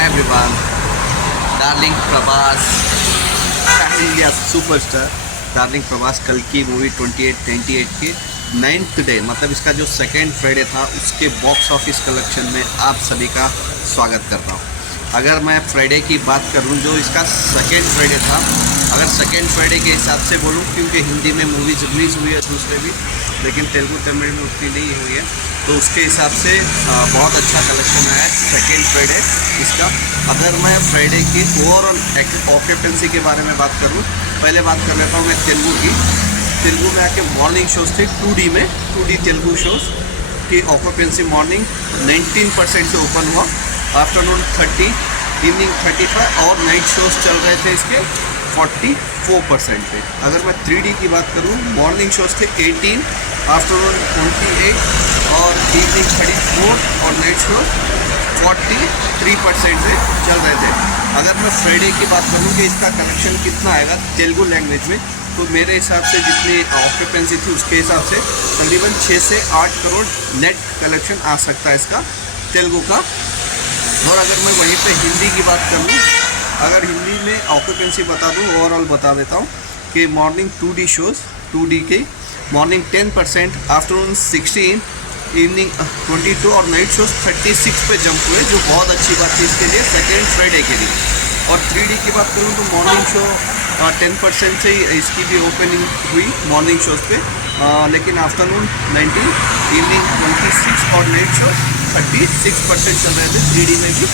Hi everyone, darling Prabhas India superstar darling Prabhas कल की movie 28 के 9th डे मतलब इसका जो सेकेंड फ्राइडे था उसके बॉक्स ऑफिस कलेक्शन में आप सभी का स्वागत करता हूँ। अगर मैं फ्राइडे की बात करूँ जो इसका सेकेंड फ्राइडे था, अगर सेकेंड फ्राइडे के हिसाब से बोलूँ क्योंकि हिंदी में मूवीज रिलीज़ हुई है दूसरे भी, लेकिन तेलुगु तमिल में उतनी नहीं हुई है, तो उसके हिसाब से बहुत अच्छा कलेक्शन आया है सेकेंड फ्राइडे इसका। अगर मैं फ्राइडे की ओवरऑल ऑक्यूपेंसी के बारे में बात करूँ, पहले बात कर लेता हूँ मैं तेलुगु की। तेलुगु में आके मॉर्निंग शोज थे 2D में, 2D तेलुगु शोज की ऑक्यूपेंसी मॉर्निंग 19% से ओपन हुआ, आफ्टरनून 30, इवनिंग 35 और नाइट शोज चल रहे थे इसके 44% पे। अगर मैं 3D की बात करूँ, मॉर्निंग शोज थे 18, आफ्टरनून 28 और इवनिंग 34 और नाइट शोज 43% पे चल रहे थे। अगर मैं फ्राइडे की बात करूँ कि इसका कलेक्शन कितना आएगा तेलुगु लैंग्वेज में, तो मेरे हिसाब से जितनी ऑक्यूपेंसी थी उसके हिसाब से तकरीबन 6 से 8 करोड़ नेट कलेक्शन आ सकता है इसका तेलुगु का। और अगर मैं वहीं पे हिंदी की बात कर लूँ, अगर हिंदी में ऑक्यूपेंसी बता दूँ, ओवरऑल बता देता हूँ कि मॉर्निंग 2D शोज़ 2D के मॉर्निंग 10%, आफ्टरनून 16, इवनिंग 22 और नाइट शोज़ 36 पे जंप हुए, जो बहुत अच्छी बात थी इसके लिए सेकेंड फ्राइडे के लिए। और 3D की बात करूँ तो मॉर्निंग शो 10% से ही इसकी भी ओपनिंग हुई मॉर्निंग शोज़ पे, लेकिन आफ्टरनून 19, इवनिंग 26 और नाइट शो 36% चल रहे थे 3D में भी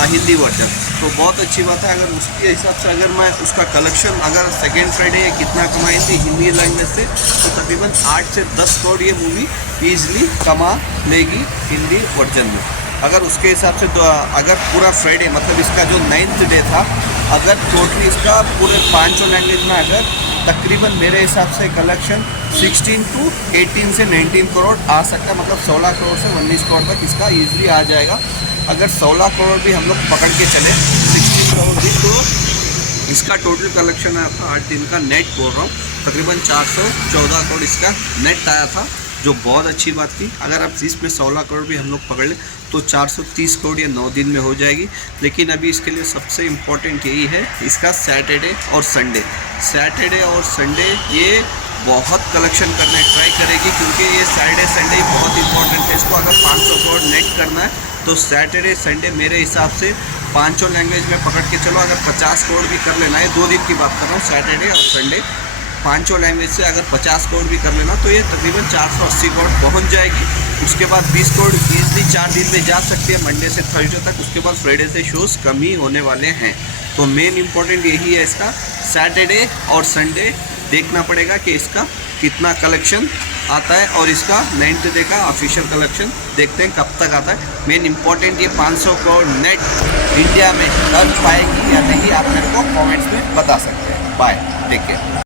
हिंदी वर्जन। तो बहुत अच्छी बात है। अगर उसके हिसाब से अगर मैं उसका कलेक्शन अगर सेकेंड फ्राइडे कितना कमाई थी हिंदी लैंग्वेज से, तो तकरीबन 8 से 10 करोड़ ये मूवी ईजिली कमा लेगी हिंदी वर्जन में। अगर उसके हिसाब से तो अगर पूरा फ्राइडे मतलब इसका जो 9th डे था, अगर टोटली इसका पूरे 5 लैंग्वेज में अगर तकरीबन मेरे हिसाब से कलेक्शन 16 to 18 से 19 करोड़ आ सकता है, मतलब 16 करोड़ से 19 करोड़ तक इसका ईजिली आ जाएगा। अगर 16 करोड़ भी हम लोग पकड़ के चले, 16 करोड़ भी, तो इसका टोटल कलेक्शन आया था 8 दिन का नेट बोल रहा हूँ, तकरीबन 414 करोड़ इसका नेट आया था, जो बहुत अच्छी बात थी। अगर आप इसमें 16 करोड़ भी हम लोग पकड़ लें तो 430 करोड़ ये 9 दिन में हो जाएगी। लेकिन अभी इसके लिए सबसे इम्पोर्टेंट यही है इसका सैटरडे और संडे। सैटरडे और संडे ये बहुत कलेक्शन करने ट्राई करेगी, क्योंकि ये सैटरडे संडे बहुत इंपॉर्टेंट है। इसको अगर 500 करोड़ नेट करना है तो सैटरडे संडे मेरे हिसाब से 5 लैंग्वेज में पकड़ के चलो, अगर 50 करोड़ भी कर लेना है, 2 दिन की बात कर रहा हूँ, सैटरडे और संडे 5 लैंग्वेज से अगर 50 करोड़ भी कर लेना तो ये तकरीबन 480 करोड़ पहुंच जाएगी। उसके बाद 20 करोड़ ईजिली 4 दिन में जा सकती है, मंडे से थर्सडे तक। उसके बाद फ्राइडे से शोज़ कम ही होने वाले हैं। तो मेन इंपॉर्टेंट यही है इसका, सैटरडे और संडे देखना पड़ेगा कि इसका कितना कलेक्शन आता है, और इसका 9th डे का ऑफिशियल कलेक्शन देखते हैं कब तक आता है। मेन इंपॉर्टेंट ये 500 करोड़ नेट इंडिया में कर पाएगी या नहीं, आप मेरे को कमेंट्स में बता सकते हैं। Bye, take care.